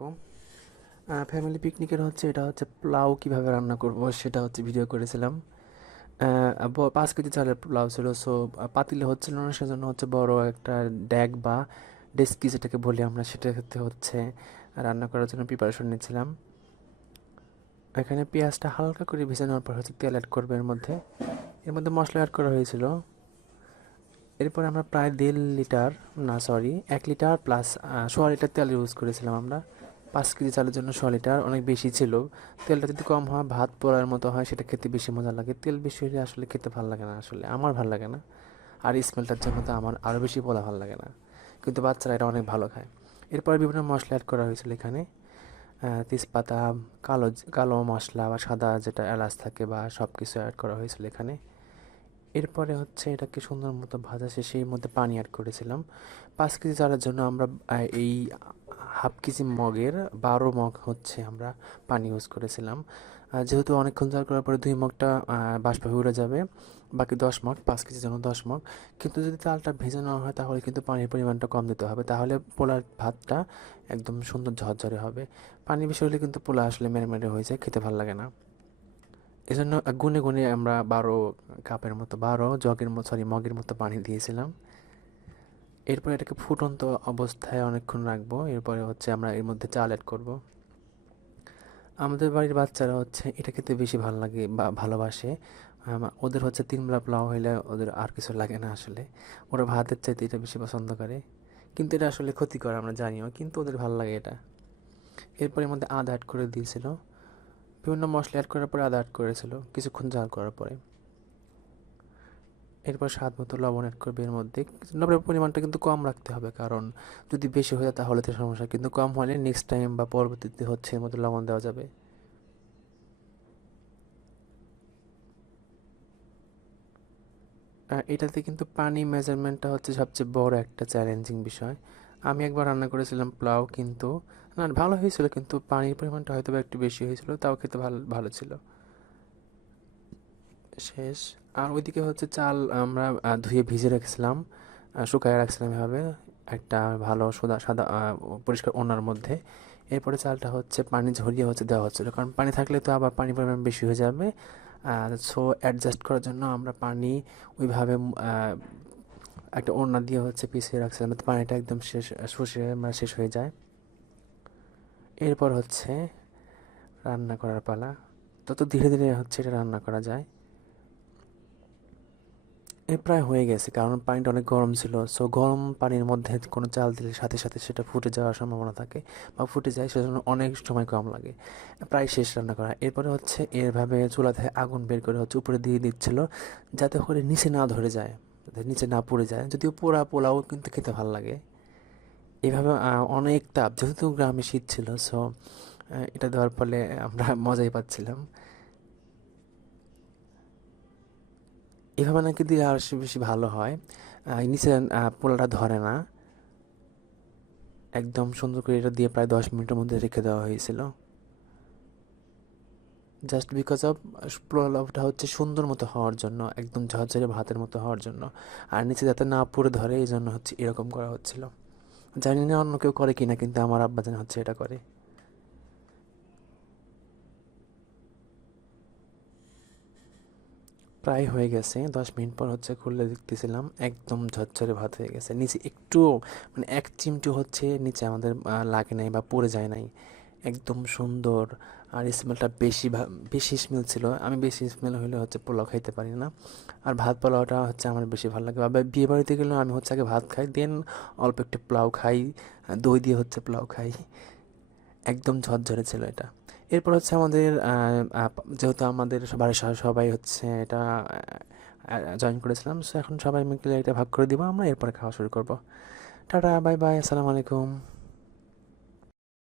থাকো ফ্যামিলি পিকনিকের হচ্ছে, এটা হচ্ছে পোলাও কীভাবে রান্না করব সেটা হচ্ছে ভিডিও করেছিলাম। পাঁচ কেজি চালের পোলাও ছিল সো পাতিলে হচ্ছিল না, সেজন্য হচ্ছে বড় একটা ড্যাগ বা ডেস্কি যেটাকে বলি আমরা, সেটাতে হচ্ছে রান্না করার জন্য প্রিপারেশন নিচ্ছিলাম এখানে পেঁয়াজটা হালকা করে ভেজে নেওয়ার পর হচ্ছে তেল অ্যাড করবে এর মধ্যে। এর মধ্যে মশলা অ্যাড করা হয়েছিল। এরপর আমরা প্রায় দেড় লিটার, না সরি এক লিটার প্লাস সোয়া লিটার তেল ইউজ করেছিলাম আমরা। পাঁচ কেজি চালের জন্য সোয়া লিটার, অনেক বেশি ছিল। তেলটা যদি কম হয়, ভাত পোড়ার মতো হয়, সেটা খেতে বেশি মজা লাগে। তেল বেশি হলে আসলে খেতে ভালো লাগে না আসলে, আমার ভালো লাগে না। আর স্মেলটার জন্য তো আমার আরও বেশি পোলা ভালো লাগে না। কিন্তু বাচ্চারা এটা অনেক ভালো খায়। এরপরে বিভিন্ন মশলা অ্যাড করা হয়েছিল এখানে। তেজপাতা, কালো কালো মশলা বা সাদা যেটা এলাচ থাকে বা সব কিছু অ্যাড করা হয়েছিল এখানে। এরপরে হচ্ছে এটাকে সুন্দর মতো ভাজা শেষে এর মধ্যে পানি অ্যাড করেছিলাম। পাঁচ কেজি চালের জন্য আমরা এই হাফ কেজি মগের বারো মগ হচ্ছে আমরা পানি ইউজ করেছিলাম। যেহেতু অনেকক্ষণ জাল করার পরে দুই মগটা বাষ্প উড়ে যাবে, বাকি দশ মগ, পাঁচ কেজির জন্য দশ মগ। কিন্তু যদি চালটা ভেজে নেওয়া হয়, তাহলে কিন্তু পানির পরিমাণটা কম দিতে হবে। তাহলে পোলার ভাতটা একদম সুন্দর ঝরঝরে হবে। পানি বেশি হলে কিন্তু পোলা আসলে মেরে মেরে হয়ে যায়, খেতে ভালো লাগে না। এজন্য গুনে গুনে আমরা বারো কাপের মতো, বারো জগের মতো সরি মগের মতো পানি দিয়েছিলাম। এরপর এটাকে ফুটন্ত অবস্থায় অনেকক্ষণ রাখব। এরপরে হচ্ছে আমরা এর মধ্যে চাল অ্যাড করব। আমাদের বাড়ির বাচ্চারা হচ্ছে এটা খেতে বেশি ভালো লাগে বা ভালোবাসে। ওদের হচ্ছে তিন বেলা পোলাও হইলে ওদের আর কিছু লাগে না আসলে। ওরা ভাতের চাইতে এটা বেশি পছন্দ করে। কিন্তু এটা আসলে ক্ষতিকর, আমরা জানিও, কিন্তু ওদের ভালো লাগে এটা। এরপরে এর মধ্যে আদা অ্যাড করে দিয়েছিল। বিভিন্ন মশলা অ্যাড করার পরে আদা অ্যাড করেছিল। কিছুক্ষণ জাল করার পরে। এরপর স্বাদ মতো লবণ অ্যাড করবে এর মধ্যে। লবণের পরিমাণটা কিন্তু কম রাখতে হবে, কারণ যদি বেশি হয়ে যায় তাহলে তো সমস্যা, কিন্তু কম হলে নেক্সট টাইম বা পরবর্তীতে হচ্ছে এর মধ্যে লবণ দেওয়া যাবে। এটাতে কিন্তু পানি মেজারমেন্টটা হচ্ছে সবচেয়ে বড় একটা চ্যালেঞ্জিং বিষয়। আমি একবার রান্না করেছিলাম পোলাও, কিন্তু না, ভালো হয়েছিল, কিন্তু পানির পরিমাণটা হয়তো একটু বেশি হয়েছিল, তাও খেতে ভালো ভালো ছিল। শেষ। আর ওইদিকে হচ্ছে চাল আমরা ধুয়ে ভিজে রেখেছিলাম শুকায় রাখছিলাম এভাবে। একটা ভালো সাদা সাদা পরিষ্কার ওনার মধ্যে। এরপরে চালটা হচ্ছে পানি ঝরিয়ে হচ্ছে দেওয়া হচ্ছিল। কারণ পানি থাকলে তো আবার পানির পরিমাণ বেশি হয়ে যাবে। সো অ্যাডজাস্ট করার জন্য আমরা পানি ওইভাবে একটা ওড়না দিয়ে হচ্ছে পিছিয়ে রাখছিলাম পানিটা একদম শেষ, শুষে মানে শেষ হয়ে যায়। এরপর হচ্ছে রান্না করার পালা। তত ধীরে ধীরে হচ্ছে এটা রান্না করা যায়। প্রায় হয়ে গেছে, কারণ পানিটা অনেক গরম ছিল। সো গরম পানির মধ্যে কোনো চাল দিলে সাথে সাথে সেটা ফুটে যাওয়ার সম্ভাবনা থাকে বা ফুটে যায়, সেজন্য অনেক সময় কম লাগে। প্রায় শেষ রান্না করা। এরপরে হচ্ছে এভাবে চুলাতে আগুন বের করে হচ্ছে উপরে দিয়ে দিচ্ছিল, যাতে করে নিচে না ধরে যায়, যাতে নিচে না পড়ে যায়। যদিও পোড়া পোলাও কিন্তু খেতে ভালো লাগে। এভাবে অনেক তাপ, যেহেতু গ্রামে শীত ছিল সো এটা দেওয়ার ফলে আমরা মজাই পাচ্ছিলাম। এভাবে নাকি দিলে আর বেশি ভালো হয়। নিচে পোলাটা ধরে না। একদম সুন্দর করে এটা দিয়ে প্রায় দশ মিনিটের মধ্যে রেখে দেওয়া হয়েছিল। জাস্ট বিকজ অফ পোলাওটা হচ্ছে সুন্দর মতো হওয়ার জন্য, একদম ঝরঝরে ভাতের মতো হওয়ার জন্য। আর নিচে যাতে না পুড়ে ধরে, এই জন্য হচ্ছে এরকম করা হচ্ছিল। জানি না অন্য কেউ করে কিনা, কিন্তু আমার আব্বা জানা হচ্ছে এটা করে। প্রায় হয়ে গেছে। দশ মিনিট পর হচ্ছে খুলে দেখতেছিলাম, একদম ঝরঝরে ভাত হয়ে গেছে। নিচে একটু মানে এক চিমটু হচ্ছে নিচে আমাদের লাগে নাই বা পড়ে যায় নাই। একদম সুন্দর। আর স্মেলটা বেশি বেশি স্মেল ছিল। আমি বেশি স্মেল হলে হচ্ছে পোলাও খাইতে পারি না। আর ভাত পোলাওটা হচ্ছে আমার বেশি ভালো লাগে। বা বিয়ে বাড়িতে গেলেও আমি হচ্ছে আগে ভাত খাই, দেন অল্প একটু পোলাও খাই, দই দিয়ে হচ্ছে পোলাও খাই। একদম ঝরঝরে ছিল এটা। এরপর হচ্ছে আমাদের যেহেতু আমাদের সবাই সবাই হচ্ছে এটা জয়েন করেছিলাম সো এখন সবাই মিলে এটা ভাগ করে দিব, আমরা এরপরে খাওয়া শুরু করব। টাটা বাই বাই আসসালামু আলাইকুম।